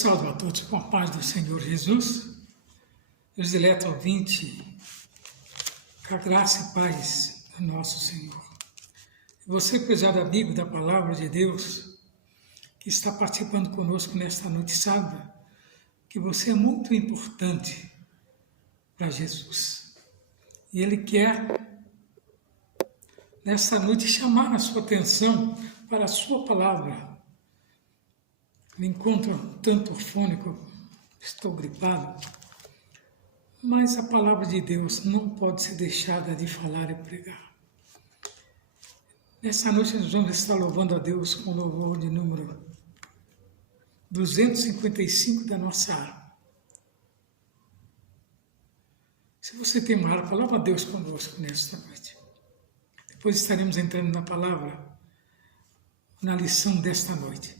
Salve a todos com a paz do Senhor Jesus, Deus dileto ouvinte, com a graça e paz do nosso Senhor. Você, prezado amigo da Palavra de Deus, que está participando conosco nesta noite, saiba que você é muito importante para Jesus. E Ele quer, nesta noite, chamar a sua atenção para a sua palavra. Me encontro tanto fônico, estou gripado, mas a palavra de Deus não pode ser deixada de falar e pregar. Nessa noite nós vamos estar louvando a Deus com o louvor de número 255 da nossa harpa. Se você tem uma harpa, louva a Deus conosco nesta noite. Depois estaremos entrando na palavra, na lição desta noite.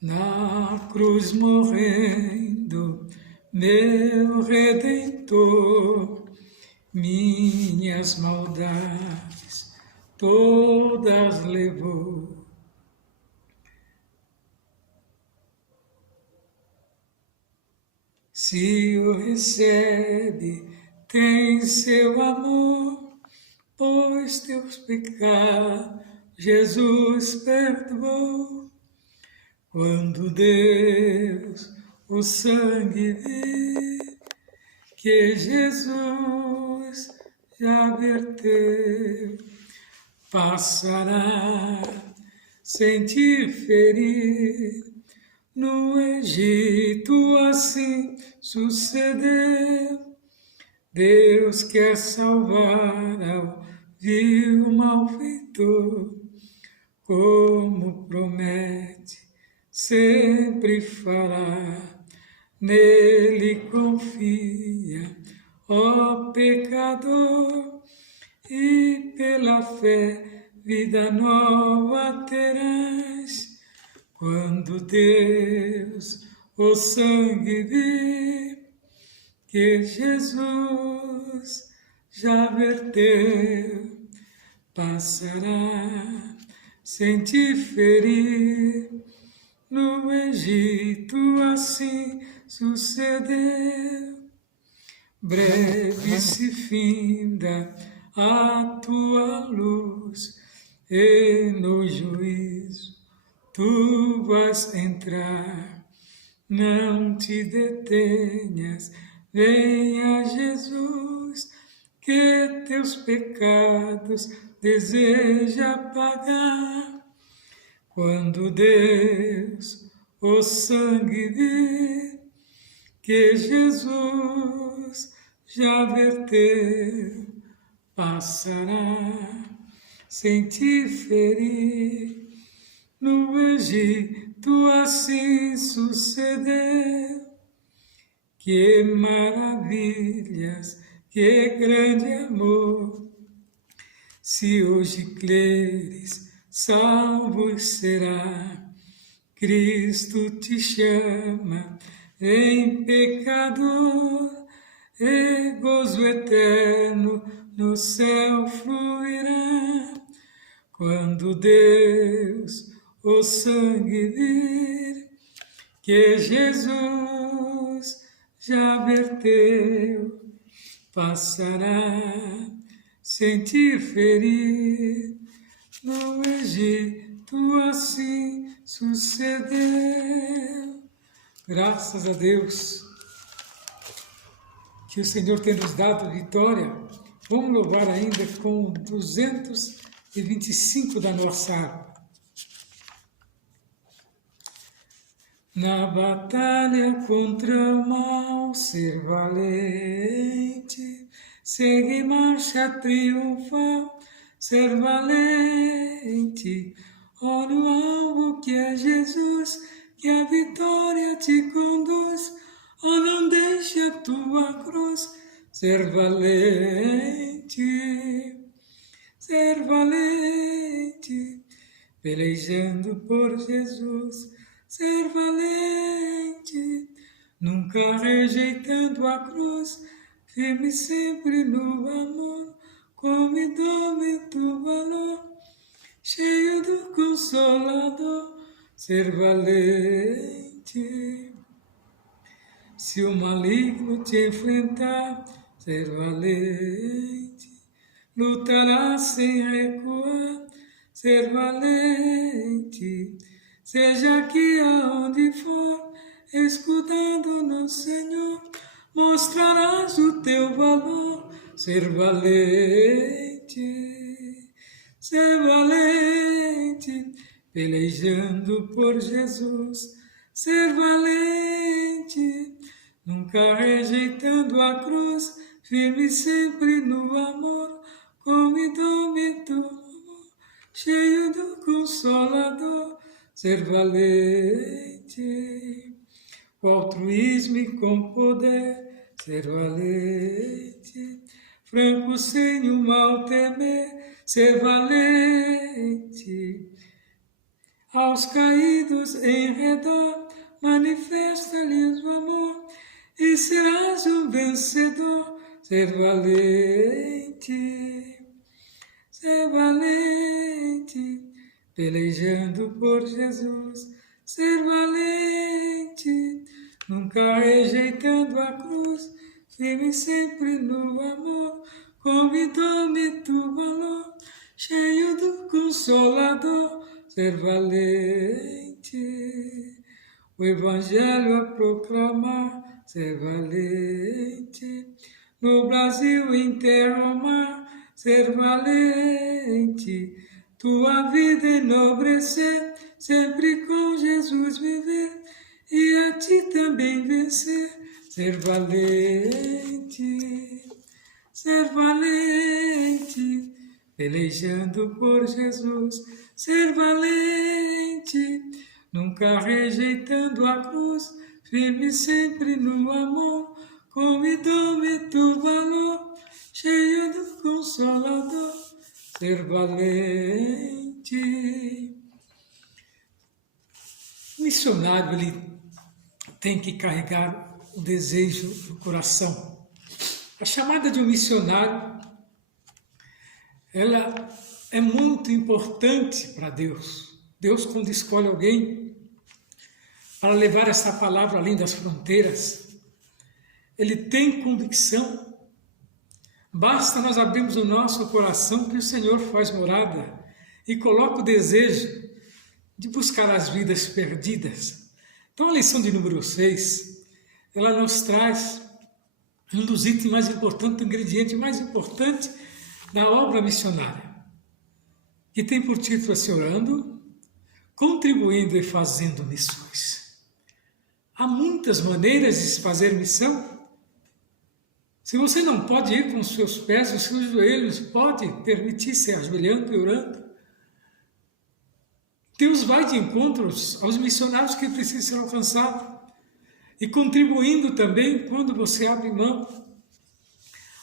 Na cruz morrendo, meu Redentor, minhas maldades todas levou. Se o recebe, tem seu amor, pois teus pecados Jesus perdoou. Quando Deus o sangue vir, que Jesus já verteu, passará sem te ferir. No Egito assim sucedeu. Deus quer salvar ao vil malfeitor, como promete, sempre fará. Nele confia, ó pecador, e pela fé vida nova terás. Quando Deus o sangue vir, que Jesus já verteu, passará sem te ferir. No Egito assim sucedeu. Breve se finda a tua luz, e no juízo tu vais entrar. Não te detenhas, venha Jesus, que teus pecados deseja pagar. Quando Deus o sangue vir, que Jesus já verteu, passará sem te ferir. No Egito assim sucedeu. Que maravilhas, que grande amor! Se hoje creres, salvo será. Cristo te chama em pecador, e gozo eterno no céu fluirá. Quando Deus o sangue vir, que Jesus já verteu, passará sem te ferir. No Egito assim sucedeu. Graças a Deus que o Senhor tem nos dado vitória. Vamos louvar ainda com 225 da nossa harpa. Na batalha contra o mal, ser valente, segue marcha triunfal, ser valente. Olha o alvo que é Jesus, que a vitória te conduz. Oh, não deixe a tua cruz, ser valente, pelejando por Jesus, ser valente, nunca rejeitando a cruz, firme sempre no amor, com indômito valor, cheio do Consolador, ser valente, Se o maligno te enfrentar, ser valente. Lutará sem recuar, ser valente. Seja aqui aonde for, escutando no Senhor, mostrarás o teu valor, ser valente. Ser valente, pelejando por Jesus, ser valente, nunca rejeitando a cruz, firme sempre no amor, com indômito amor, cheio do Consolador, ser valente, com altruísmo e com poder, ser valente, franco sem o mal temer, ser valente. Aos caídos em redor, manifesta-lhes o amor, e serás um vencedor, ser valente, pelejando por Jesus, ser valente, nunca rejeitando a cruz, firme sempre no amor, com indômito valor, cheio do Consolador, ser valente, o Evangelho a proclamar, ser valente, no Brasil interromar, ser valente, tua vida enobrecer, sempre com Jesus viver, e a ti também vencer, ser valente, pelejando por Jesus, ser valente, nunca rejeitando a cruz, firme sempre no amor, com indômito valor, cheio do Consolador, ser valente. O missionário, ele tem que carregar o desejo do coração. A chamada de um missionário, ela é muito importante para Deus. Deus, quando escolhe alguém para levar essa palavra além das fronteiras, ele tem convicção. Basta nós abrirmos o nosso coração que o Senhor faz morada e coloca o desejo de buscar as vidas perdidas. Então a lição de número 6, ela nos traz um dos itens mais importantes, o ingrediente mais importante da obra missionária, que tem por título assim: orando, contribuindo e fazendo missões. Há muitas maneiras de se fazer missão. Se você não pode ir com os seus pés, os seus joelhos, pode permitir se ajoelhando e orando. Deus vai de encontro aos missionários que precisam ser alcançados. E contribuindo também quando você abre mão,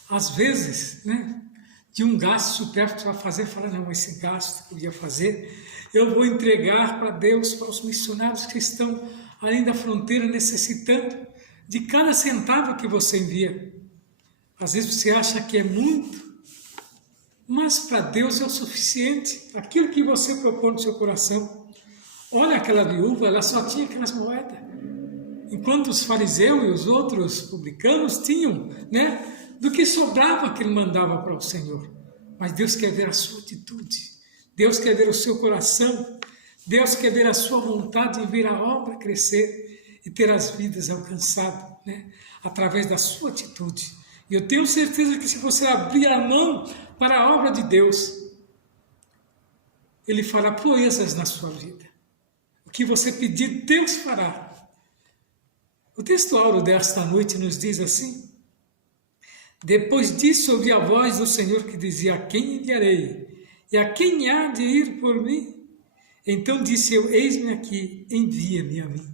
às vezes, de um gasto supérfluo a fazer, fala, não, esse gasto que eu podia fazer, eu vou entregar para Deus, para os missionários que estão além da fronteira necessitando de cada centavo que você envia. Às vezes você acha que é muito, mas para Deus é o suficiente, aquilo que você propõe no seu coração. Olha aquela viúva, ela só tinha aquelas moedas, enquanto os fariseus e os outros publicanos tinham, do que sobrava que ele mandava para o Senhor. Mas Deus quer ver a sua atitude, Deus quer ver o seu coração, Deus quer ver a sua vontade em ver a obra crescer e ter as vidas alcançadas, através da sua atitude. E eu tenho certeza que se você abrir a mão para a obra de Deus, Ele fará proezas na sua vida. O que você pedir, Deus fará. O texto áureo desta noite nos diz assim: depois disso ouvi a voz do Senhor que dizia: a quem enviarei? E a quem há de ir por mim? Então disse eu: eis-me aqui, envia-me a mim.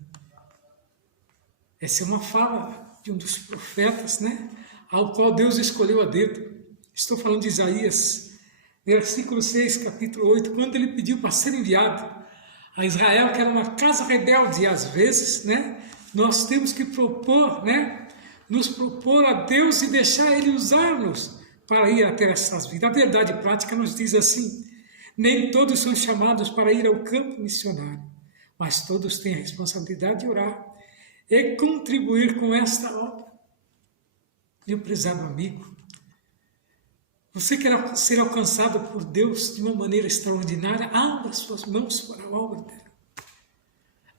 Essa é uma fala de um dos profetas, ao qual Deus escolheu a dedo. Estou falando de Isaías, versículo 6, capítulo 8, quando ele pediu para ser enviado a Israel, que era uma casa rebelde. E às vezes, nós temos que nos propor a Deus e deixar Ele usar-nos para ir até essas vidas. A verdade prática nos diz assim: nem todos são chamados para ir ao campo missionário, mas todos têm a responsabilidade de orar e contribuir com esta obra. Meu prezado amigo, você quer ser alcançado por Deus de uma maneira extraordinária? Abra suas mãos para a obra dele.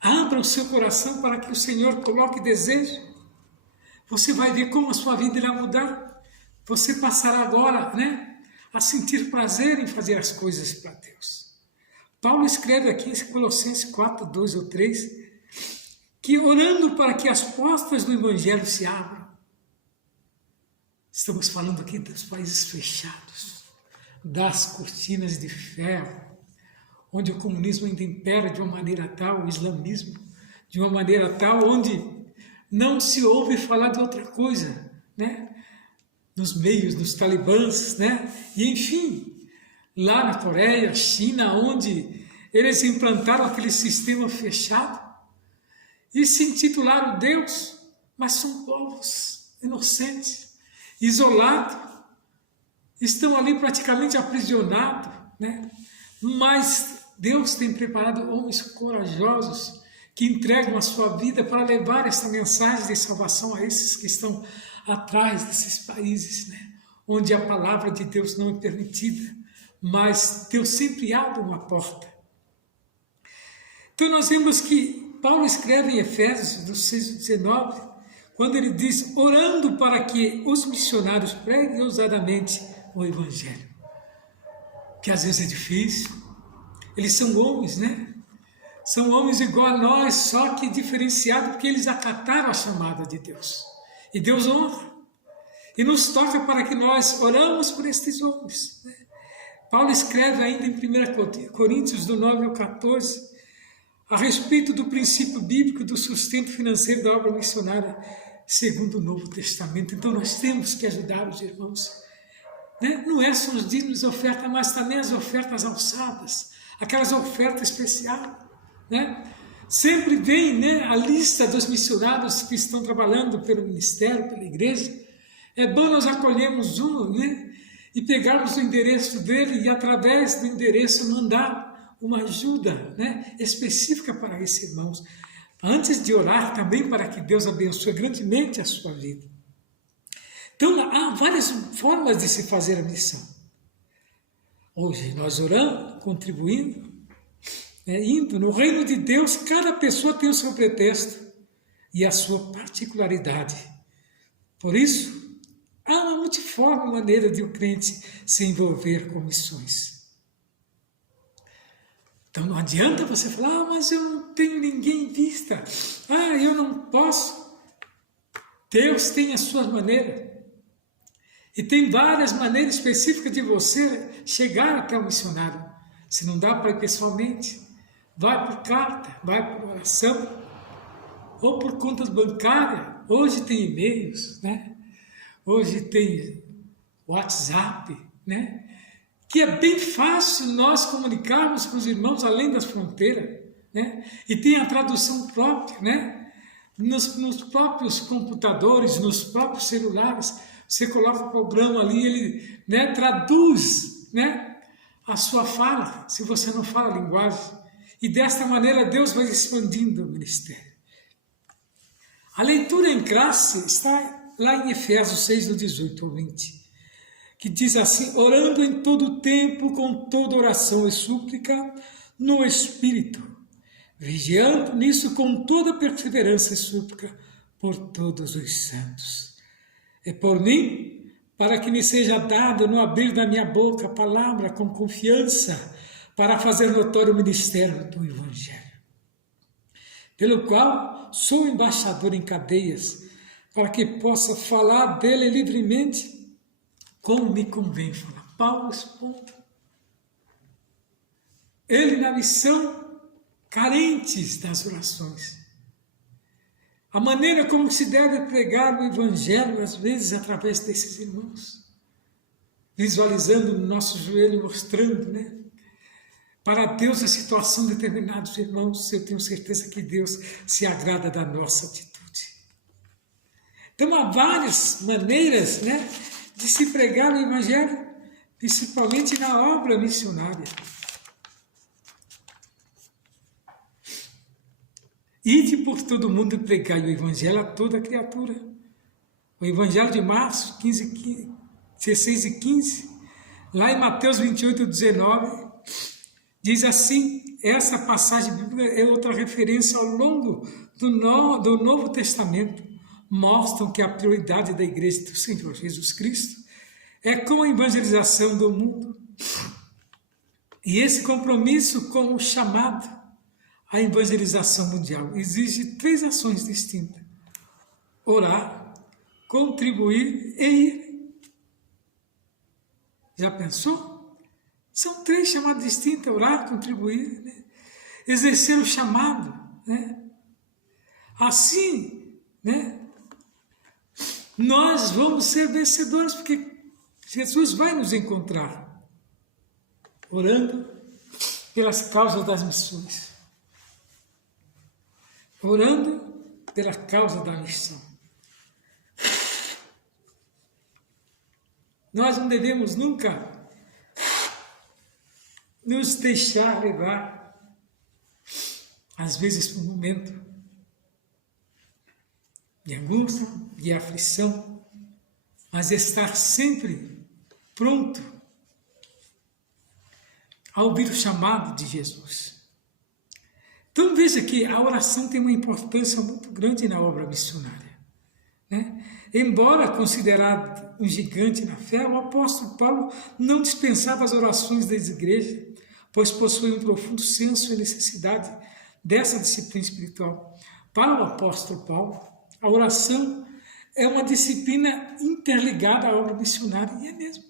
Abra o seu coração para que o Senhor coloque desejo. Você vai ver como a sua vida irá mudar. Você passará agora, a sentir prazer em fazer as coisas para Deus. Paulo escreve aqui em Colossenses 4, 2 ou 3, que orando para que as portas do Evangelho se abram. Estamos falando aqui dos países fechados, das cortinas de ferro, onde o comunismo ainda impera de uma maneira tal, o islamismo, de uma maneira tal, onde não se ouve falar de outra coisa, nos meios, nos talibãs, e enfim, lá na Coreia, China, onde eles implantaram aquele sistema fechado e se intitularam Deus, mas são povos inocentes, isolados, estão ali praticamente aprisionados, mas Deus tem preparado homens corajosos que entregam a sua vida para levar essa mensagem de salvação a esses que estão atrás desses países, onde a palavra de Deus não é permitida, mas Deus sempre abre uma porta. Então nós vemos que Paulo escreve em Efésios, do 6:19, quando ele diz, orando para que os missionários preguem ousadamente o Evangelho. Que às vezes é difícil. Eles são homens, São homens igual a nós, só que diferenciados porque eles acataram a chamada de Deus. E Deus honra. E nos toca para que nós oramos por estes homens. Paulo escreve ainda em 1 Coríntios, do 9 ao 14, a respeito do princípio bíblico do sustento financeiro da obra missionária segundo o Novo Testamento. Então nós temos que ajudar os irmãos. Não é só os dízimos de oferta, mas também as ofertas alçadas, aquelas ofertas especiais. Sempre vem a lista dos missionários que estão trabalhando pelo ministério, pela igreja. É bom nós acolhermos um, e pegarmos o endereço dele e através do endereço mandar uma ajuda específica para esses irmãos. Antes de orar também para que Deus abençoe grandemente a sua vida. Então há várias formas de se fazer a missão. Hoje nós oramos, contribuindo, indo. No reino de Deus, cada pessoa tem o seu pretexto e a sua particularidade. Por isso, há uma multiforme maneira de o crente se envolver com missões. Então não adianta você falar, mas eu não tenho ninguém em vista. Eu não posso. Deus tem as suas maneiras. E tem várias maneiras específicas de você chegar até o missionário. Se não dá para ir pessoalmente, vai por carta, vai por oração, ou por contas bancárias. Hoje tem e-mails, Hoje tem WhatsApp, que é bem fácil nós comunicarmos com os irmãos além das fronteiras, E tem a tradução própria, nos próprios computadores, nos próprios celulares. Você coloca o programa ali, ele traduz, a sua fala, se você não fala a linguagem. E desta maneira Deus vai expandindo o ministério. A leitura em classe está lá em Efésios 6, do 18 ao 20, que diz assim, orando em todo o tempo, com toda oração e súplica, no Espírito, vigiando nisso com toda perseverança e súplica por todos os santos. E por mim, para que me seja dado no abrir da minha boca a palavra com confiança, para fazer notório o ministério do Evangelho, pelo qual sou embaixador em cadeias, para que possa falar dele livremente, como me convém falar. Paulo expondo. Ele na missão, carentes das orações. A maneira como se deve pregar o Evangelho, às vezes, através desses irmãos. Visualizando no nosso joelho, mostrando, para Deus a situação de determinados irmãos. Eu tenho certeza que Deus se agrada da nossa atitude. Então há várias maneiras, de se pregar o Evangelho, principalmente na obra missionária. Ide por todo mundo e pregai o evangelho a toda criatura. O evangelho de Marcos 16 e 15, lá em Mateus 28, 19, diz assim, essa passagem bíblica é outra referência ao longo do Novo Testamento, mostram que a prioridade da igreja do Senhor Jesus Cristo é com a evangelização do mundo. E esse compromisso com o chamado à evangelização mundial exige 3 ações distintas: orar, contribuir e ir. Já pensou? São 3 chamados distintos: orar, contribuir, né? Exercer o chamado, né? Assim, né? Nós vamos ser vencedores, porque Jesus vai nos encontrar orando pelas causas das missões, orando pela causa da missão. Nós não devemos nunca nos deixar levar, às vezes, por um momento de angústia, de aflição, mas estar sempre pronto a ouvir o chamado de Jesus. Então veja que a oração tem uma importância muito grande na obra missionária, né? Embora considerado um gigante na fé, o apóstolo Paulo não dispensava as orações das igrejas, pois possui um profundo senso e necessidade dessa disciplina espiritual. Para o apóstolo Paulo, a oração é uma disciplina interligada à obra missionária, e é mesmo.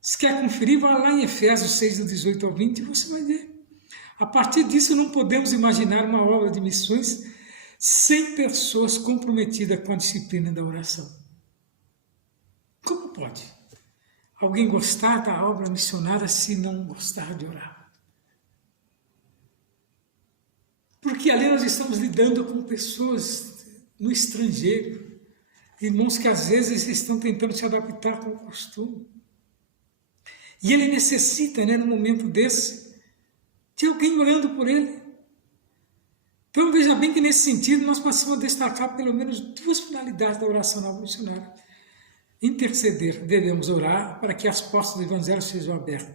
Se quer conferir, vá lá em Efésios 6, do 18 ao 20, e você vai ver. A partir disso, não podemos imaginar uma obra de missões sem pessoas comprometidas com a disciplina da oração. Como pode alguém gostar da obra missionária se não gostar de orar? Porque ali nós estamos lidando com pessoas no estrangeiro, irmãos que às vezes estão tentando se adaptar com o costume. E ele necessita, né, num momento desse, de alguém orando por ele. Então veja bem que nesse sentido nós passamos a destacar pelo menos 2 finalidades da oração na missionária. Interceder, devemos orar para que as portas do evangelho sejam abertas.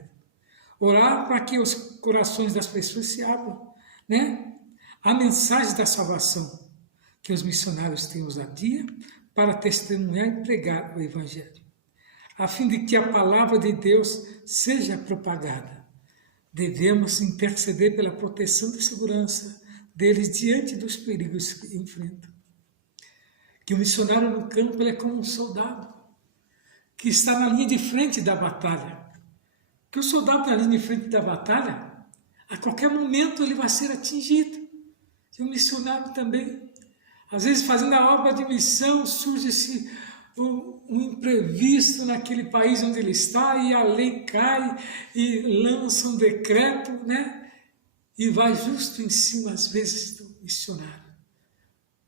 Orar para que os corações das pessoas se abram, né? A mensagem da salvação que os missionários têm ousadia para testemunhar e pregar o evangelho, a fim de que a palavra de Deus seja propagada. Devemos interceder pela proteção e segurança deles diante dos perigos que enfrentam. Que o missionário no campo ele é como um soldado que está na linha de frente da batalha. Que o soldado na linha de frente da batalha, a qualquer momento ele vai ser atingido. E o missionário também. Às vezes, fazendo a obra de missão, surge-se um imprevisto naquele país onde ele está, e a lei cai, e lança um decreto, né? E vai justo em cima, às vezes, do missionário,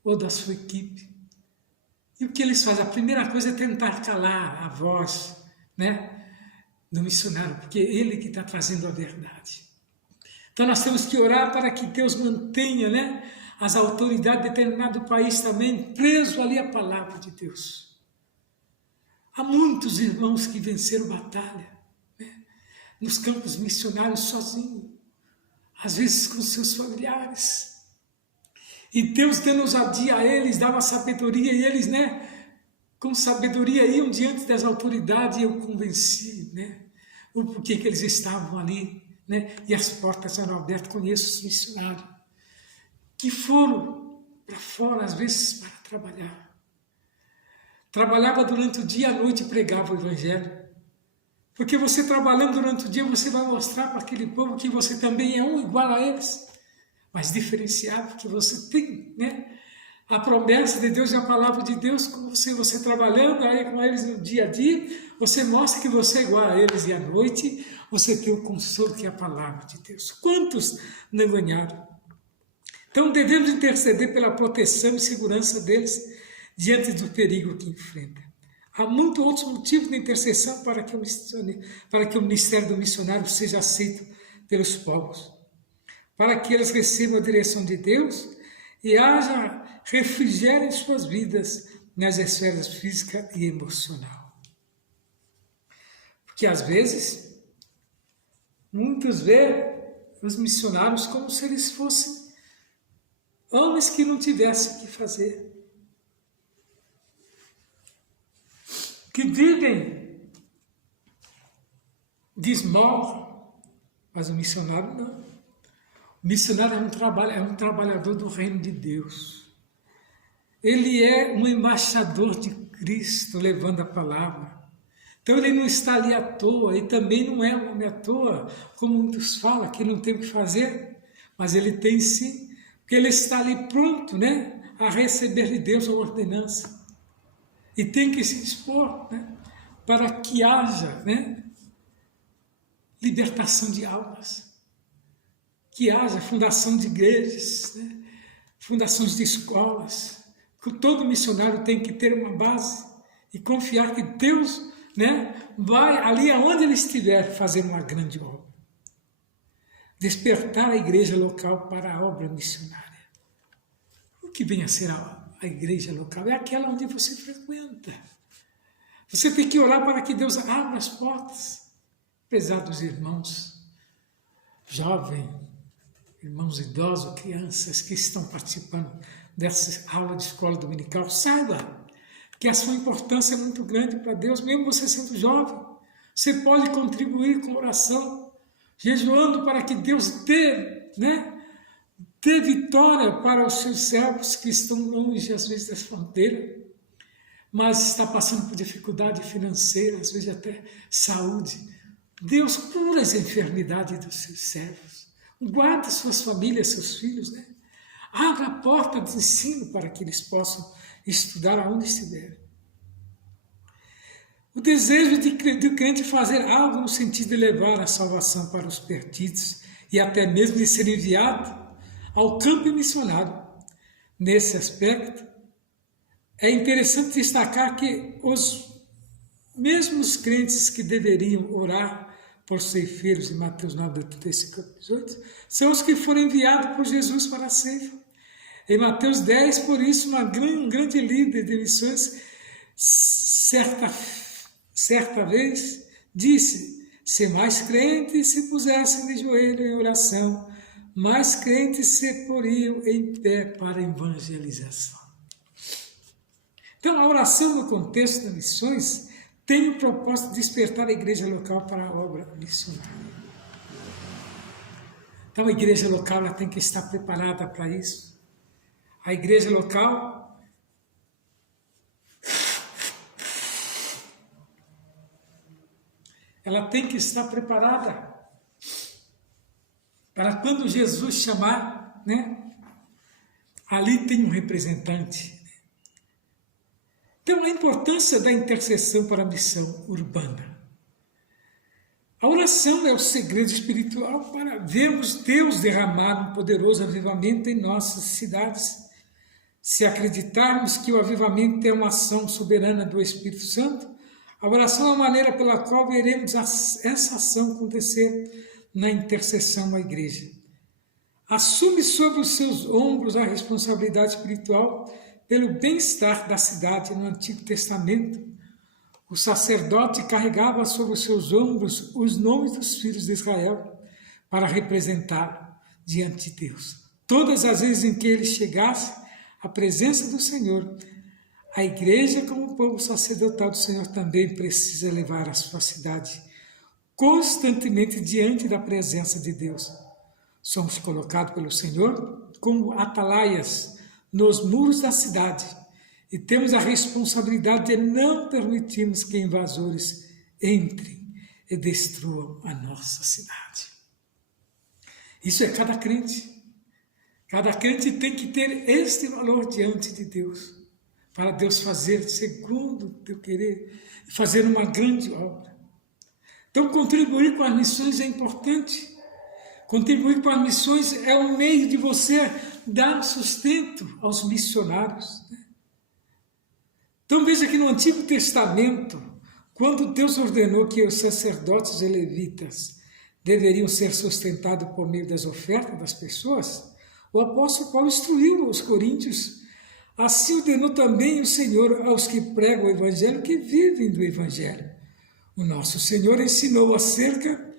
ou da sua equipe. E o que eles fazem? A primeira coisa é tentar calar a voz, né, do missionário, porque é ele que está trazendo a verdade. Então nós temos que orar para que Deus mantenha, né, as autoridades de determinado país também preso ali à palavra de Deus. Há muitos irmãos que venceram batalha, né, nos campos missionários sozinhos, às vezes com seus familiares. E Deus dando ousadia a eles, dava sabedoria, e eles, né, com sabedoria iam diante das autoridades, e eu convenci, né, o porquê que eles estavam ali, né, e as portas eram abertas. Conheço os missionários que foram para fora, às vezes, para trabalhar. Trabalhava durante o dia, à noite pregava o evangelho. Porque você trabalhando durante o dia, você vai mostrar para aquele povo que você também é um igual a eles, mas diferenciado, que você tem, né, a promessa de Deus e a palavra de Deus com você. Você trabalhando aí com eles no dia a dia, você mostra que você é igual a eles, e à noite você tem o consolo que é a palavra de Deus. Quantos não ganharam? Então devemos interceder pela proteção e segurança deles diante do perigo que enfrentam. Há muitos outros motivos de intercessão para que o ministério do missionário seja aceito pelos povos. Para que eles recebam a direção de Deus, e haja refrigério em suas vidas nas esferas física e emocional. Porque às vezes, muitos veem os missionários como se eles fossem homens que não tivessem o que fazer, que vivem de esmola, mas o missionário não. O missionário é um trabalhador do reino de Deus. Ele é um embaixador de Cristo levando a palavra. Então ele não está ali à toa, e também não é um homem à toa, como muitos falam, que não tem o que fazer, mas ele tem sim, porque ele está ali pronto, né, a receber de Deus a ordenança. E tem que se dispor, né, para que haja, né, libertação de almas, que haja fundação de igrejas, né, fundações de escolas, que todo missionário tem que ter uma base e confiar que Deus, né, vai ali aonde ele estiver fazer uma grande obra. Despertar a igreja local para a obra missionária. O que vem a ser a igreja local? É aquela onde você frequenta. Você tem que orar para que Deus abra as portas. Pesados irmãos, jovens, irmãos idosos, crianças que estão participando dessa aula de escola dominical, saiba que a sua importância é muito grande para Deus, mesmo você sendo jovem. Você pode contribuir com oração, jejuando para que Deus dê, né, dê vitória para os seus servos que estão longe, às vezes, das fronteiras, mas está passando por dificuldade financeira, às vezes até saúde. Deus cura as enfermidades dos seus servos, guarda suas famílias, seus filhos, né? Abra a porta de ensino para que eles possam estudar aonde estiverem. O desejo do crente fazer algo no sentido de levar a salvação para os perdidos e até mesmo de ser enviado ao campo missionário. Nesse aspecto, é interessante destacar que os mesmos crentes que deveriam orar por ceifeiros, em Mateus 9, 18, são os que foram enviados por Jesus para a ceifa. Em Mateus 10, por isso, um grande líder de missões, certa vez, disse: se mais crentes se pusessem de joelho em oração, mais crentes se poriam em pé para a evangelização. Então, a oração no contexto das missões tem o propósito de despertar a igreja local para a obra missionária. Então, a igreja local ela tem que estar preparada para isso. A igreja local ela tem que estar preparada para quando Jesus chamar, né? Ali tem um representante. Então, a importância da intercessão para a missão urbana. A oração é o segredo espiritual para vermos Deus derramar um poderoso avivamento em nossas cidades. Se acreditarmos que o avivamento é uma ação soberana do Espírito Santo, a oração é a maneira pela qual veremos essa ação acontecer na intercessão à igreja. Assume sobre os seus ombros a responsabilidade espiritual pelo bem-estar da cidade. No Antigo Testamento, o sacerdote carregava sobre os seus ombros os nomes dos filhos de Israel para representar diante de Deus. Todas as vezes em que ele chegasse à presença do Senhor, a igreja, como povo sacerdotal do Senhor, também precisa levar a sua cidade constantemente diante da presença de Deus. Somos colocados pelo Senhor como atalaias nos muros da cidade e temos a responsabilidade de não permitirmos que invasores entrem e destruam a nossa cidade. Isso é cada crente. Cada crente tem que ter este valor diante de Deus, para Deus fazer segundo o teu querer e fazer uma grande obra. Então, contribuir com as missões é importante. Contribuir com as missões é um meio de você dar sustento aos missionários. Então veja que no Antigo Testamento, quando Deus ordenou que os sacerdotes e levitas deveriam ser sustentados por meio das ofertas das pessoas, O apóstolo Paulo instruiu os coríntios. Assim ordenou também o Senhor aos que pregam o Evangelho, que vivem do Evangelho. O nosso Senhor ensinou acerca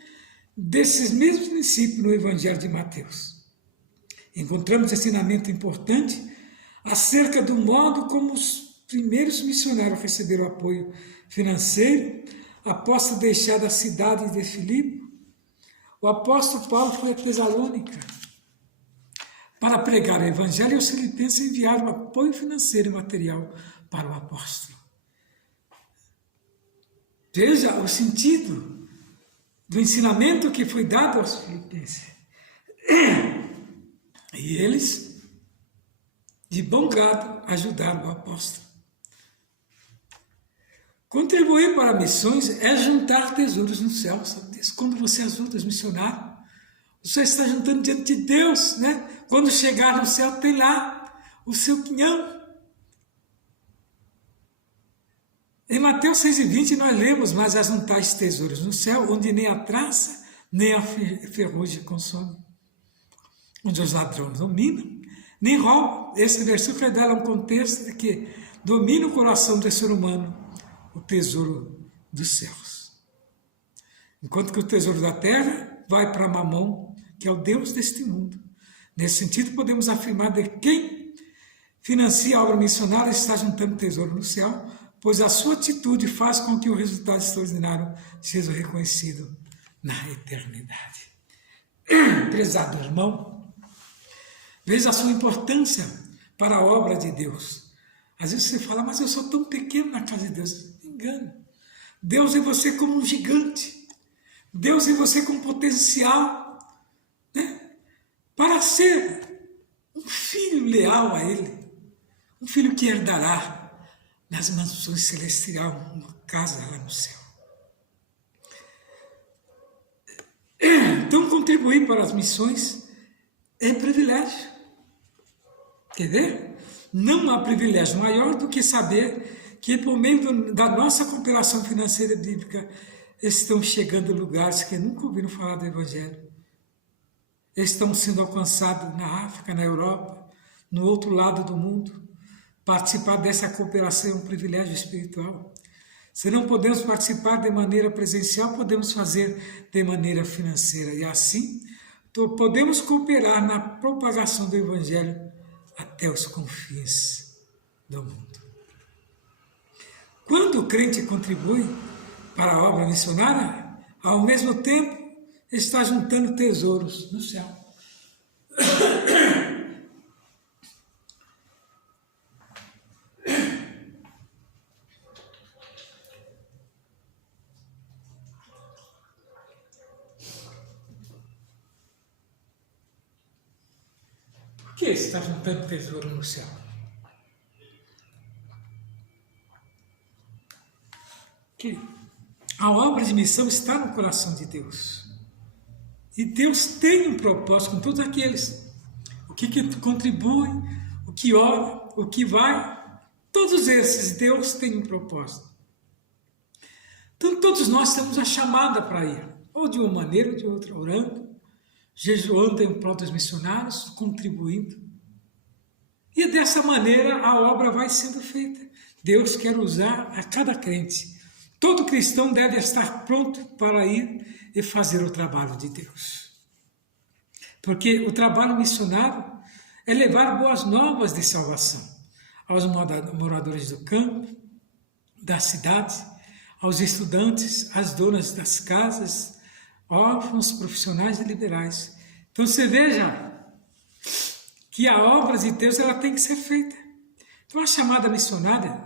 desses mesmos princípios no Evangelho de Mateus. Encontramos ensinamento importante acerca do modo como os primeiros missionários receberam apoio financeiro após deixar a cidade de Filipe. O apóstolo Paulo foi a Tessalônica para pregar o Evangelho, e os filipenses enviaram apoio financeiro e material para o apóstolo. Veja o sentido do ensinamento que foi dado aos filipenses. E eles, de bom grado, ajudaram o apóstolo. Contribuir para missões é juntar tesouros no céu, sabe disso? Quando você ajuda os missionários, você está juntando diante de Deus, né? Quando chegar no céu, tem lá o seu quinhão. Em Mateus 6,20 nós lemos: mas ajuntais tesouros no céu, onde nem a traça, nem a ferrugem consome, onde os ladrões dominam, nem roubam. Esse versículo revela um contexto de que domina o coração do ser humano o tesouro dos céus. Enquanto que o tesouro da terra vai para Mamon, que é o Deus deste mundo. Nesse sentido, podemos afirmar que quem financia a obra missionária está juntando tesouro no céu, pois a sua atitude faz com que o resultado extraordinário seja reconhecido na eternidade. Prezado irmão, veja a sua importância para a obra de Deus. Às vezes você fala: mas eu sou tão pequeno na casa de Deus. Engano. Deus em você como um gigante. Deus em você com potencial, né, para ser um filho leal a Ele. Um filho que herdará nas mansões celestiais uma casa lá no céu. Então, contribuir para as missões é privilégio. Quer ver? Não há privilégio maior do que saber que por meio da nossa cooperação financeira bíblica estão chegando lugares que nunca ouviram falar do Evangelho. Estão sendo alcançados na África, na Europa, no outro lado do mundo. Participar dessa cooperação é um privilégio espiritual. Se não podemos participar de maneira presencial, podemos fazer de maneira financeira. E assim, podemos cooperar na propagação do Evangelho até os confins do mundo. Quando o crente contribui para a obra missionária, ao mesmo tempo está juntando tesouros no céu. Por que está juntando tesouro no céu? Que a obra de missão está no coração de Deus. E Deus tem um propósito com todos aqueles. O que contribui, o que ora, o que vai, todos esses, Deus tem um propósito. Então todos nós temos a chamada para ir, ou de uma maneira ou de outra, orando, jejuando em prol dos missionários, contribuindo. E dessa maneira a obra vai sendo feita. Deus quer usar a cada crente. Todo cristão deve estar pronto para ir e fazer o trabalho de Deus. Porque o trabalho missionário é levar boas novas de salvação aos moradores do campo, da cidade, aos estudantes, às donas das casas, órfãos, profissionais e liberais. Então você veja que a obra de Deus ela tem que ser feita. Então a chamada missionária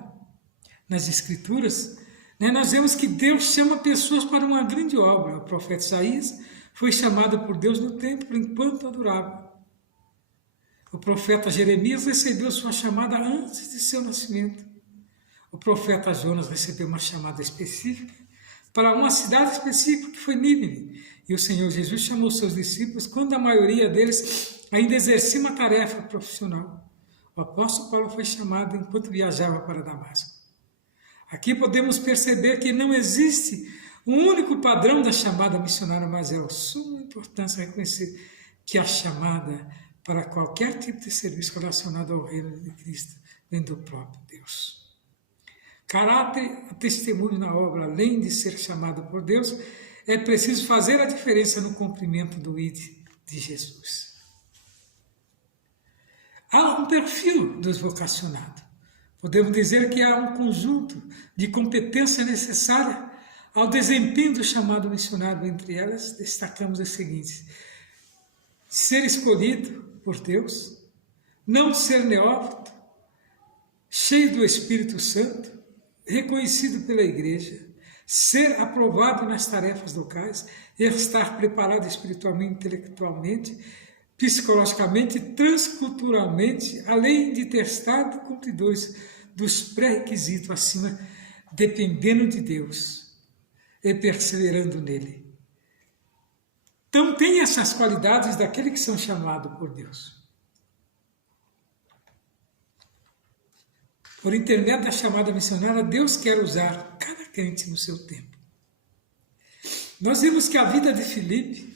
nas Escrituras, nós vemos que Deus chama pessoas para uma grande obra. O profeta Isaías foi chamado por Deus no templo enquanto adorava. O profeta Jeremias recebeu sua chamada antes de seu nascimento. O profeta Jonas recebeu uma chamada específica para uma cidade específica que foi Nínive. E o Senhor Jesus chamou seus discípulos quando a maioria deles ainda exercia uma tarefa profissional. O apóstolo Paulo foi chamado enquanto viajava para Damasco. Aqui podemos perceber que não existe um único padrão da chamada missionária, mas é de suma importância reconhecer que a chamada para qualquer tipo de serviço relacionado ao reino de Cristo, vem do próprio Deus. Caráter, testemunho na obra, além de ser chamado por Deus, é preciso fazer a diferença no cumprimento do ID de Jesus. Há um perfil dos vocacionados. Podemos dizer que há um conjunto de competência necessária ao desempenho do chamado missionário. Entre elas, destacamos as seguintes: ser escolhido por Deus, não ser neófito, cheio do Espírito Santo, reconhecido pela igreja, ser aprovado nas tarefas locais, estar preparado espiritualmente, intelectualmente, psicologicamente, transculturalmente, além de ter estado cumpridores dos pré-requisitos acima, dependendo de Deus e perseverando nele. Então tem essas qualidades daqueles que são chamados por Deus. Por intermédio da chamada missionária, Deus quer usar cada crente no seu tempo. Nós vimos que a vida de Filipe,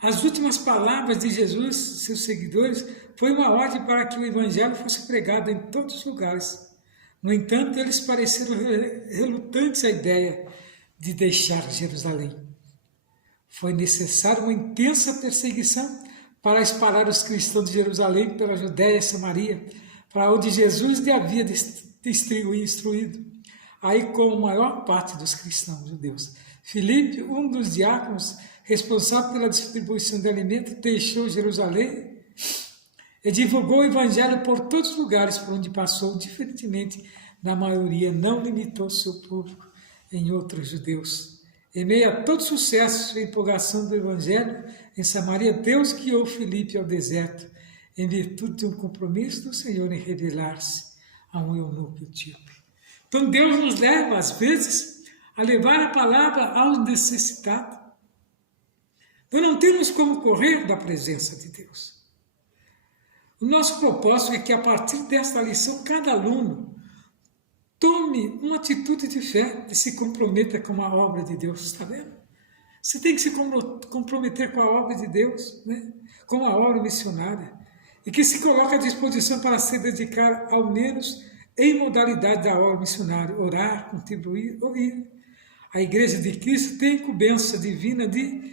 as últimas palavras de Jesus, seus seguidores, foi uma ordem para que o evangelho fosse pregado em todos os lugares. No entanto, eles pareceram relutantes à ideia de deixar Jerusalém. Foi necessária uma intensa perseguição para espalhar os cristãos de Jerusalém pela Judéia e Samaria, para onde Jesus lhe havia instruído, aí com a maior parte dos cristãos judeus. Filipe, um dos diáconos responsável pela distribuição de alimentos, deixou Jerusalém e divulgou o evangelho por todos os lugares por onde passou, diferentemente da maioria, não limitou seu público em outros judeus. Em meio a todo sucesso e empolgação do evangelho, em Samaria, Deus guiou Filipe ao deserto, em virtude de um compromisso do Senhor em revelar-se a um eunuco etíope. Então Deus nos leva, às vezes, a levar a palavra aos necessitados. Nós não temos como correr da presença de Deus. O nosso propósito é que, a partir desta lição, cada aluno tome uma atitude de fé e se comprometa com a obra de Deus. Está vendo? Você tem que se comprometer com a obra de Deus, com a obra missionária, e que se coloque à disposição para se dedicar, ao menos em modalidade da obra missionária, orar, contribuir, ouvir. A Igreja de Cristo tem incumbência divina de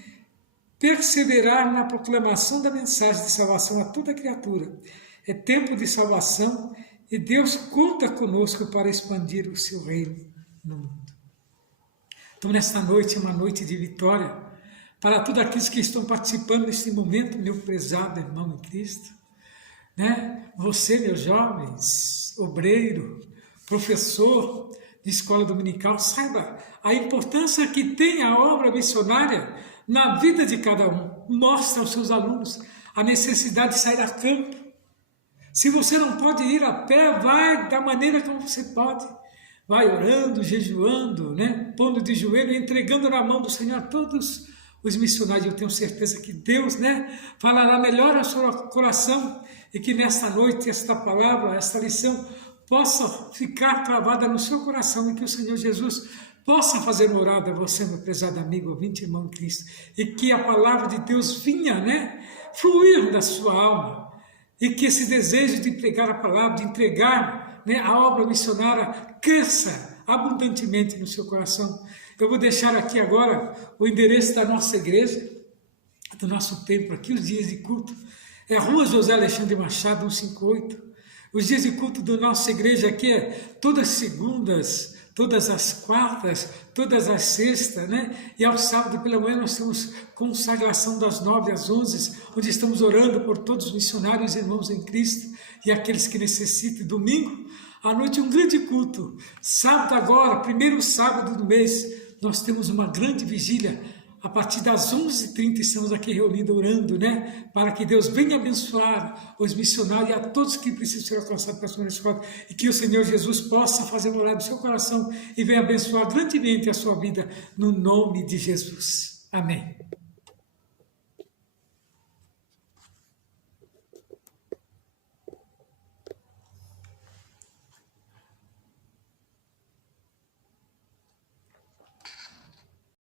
perseverar na proclamação da mensagem de salvação a toda criatura. É tempo de salvação e Deus conta conosco para expandir o seu reino no mundo. Então, nesta noite, é uma noite de vitória para todos aqueles que estão participando nesse momento, meu prezado irmão em Cristo. Você, meus jovens, obreiro, professor de escola dominical, saiba a importância que tem a obra missionária na vida de cada um. Mostra aos seus alunos a necessidade de sair a campo. Se você não pode ir a pé, vai da maneira como você pode. Vai orando, jejuando, pondo de joelho e entregando na mão do Senhor a todos os missionários. Eu tenho certeza que Deus falará melhor ao seu coração e que nesta noite esta palavra, esta lição possa ficar cravada no seu coração e que o Senhor Jesus possa fazer morada a você, meu prezado amigo, ouvinte, irmão em Cristo, e que a palavra de Deus vinha, fluir da sua alma, e que esse desejo de pregar a palavra, de entregar a obra missionária, cresça abundantemente no seu coração. Eu vou deixar aqui agora o endereço da nossa igreja, do nosso templo aqui, os dias de culto. É a Rua José Alexandre Machado, 158. Os dias de culto da nossa igreja aqui é todas as segundas, todas as quartas, todas as sextas, E ao sábado pela manhã nós temos consagração das 9 às 11, onde estamos orando por todos os missionários e irmãos em Cristo e aqueles que necessitam. Domingo, à noite, um grande culto. Sábado agora, primeiro sábado do mês, nós temos uma grande vigília. A partir das 11h30 estamos aqui reunidos orando, para que Deus venha abençoar os missionários e a todos que precisam ser alcançados para a sua escola, e que o Senhor Jesus possa fazer morada no seu coração e venha abençoar grandemente a sua vida, no nome de Jesus. Amém.